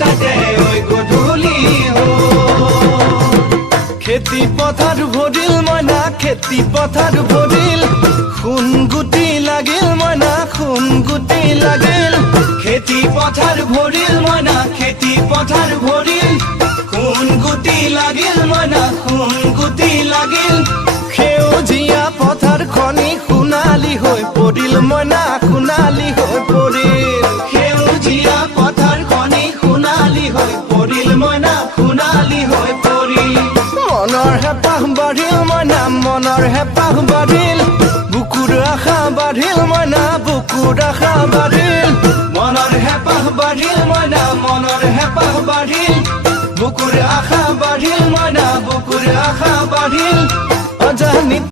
তাতে ঐ গধূলি খেতি পথাৰ ভৰিল মইনা খেতি পথাৰ ভৰিল খুন গুটি লাগিল মইনা খুন গুটি লাগিল খেতি পথাৰ ভৰিল মইনা খেতি পথাৰ ভৰিল খুন গুটি লাগিল মইনা খুন গুটি লাগিল সেউজীয়া পথাৰ খনি সোণালী হৈ পৰিল মইনা সোণালী হৈ পৰিল সেউজীয়া পথাৰ খনি সোণালী হৈ পৰিল মইনা সোণালী হৈ পৰিল মনৰ হেঁপাহ বাঢ়িল মইনা মনৰ হেঁপাহ বাঢ়িল বুকুৰ আশা বাঢ়িল মইনা বুকুৰ আশা বাঢ়িল মনৰ হেঁপাহ বাঢ়িল মইনা মনৰ হেঁপাহ বাঢ়িল বুকুৰ আশা বাঢ়িল মইনা বুকুৰ আশা বাঢ়িল অজানিত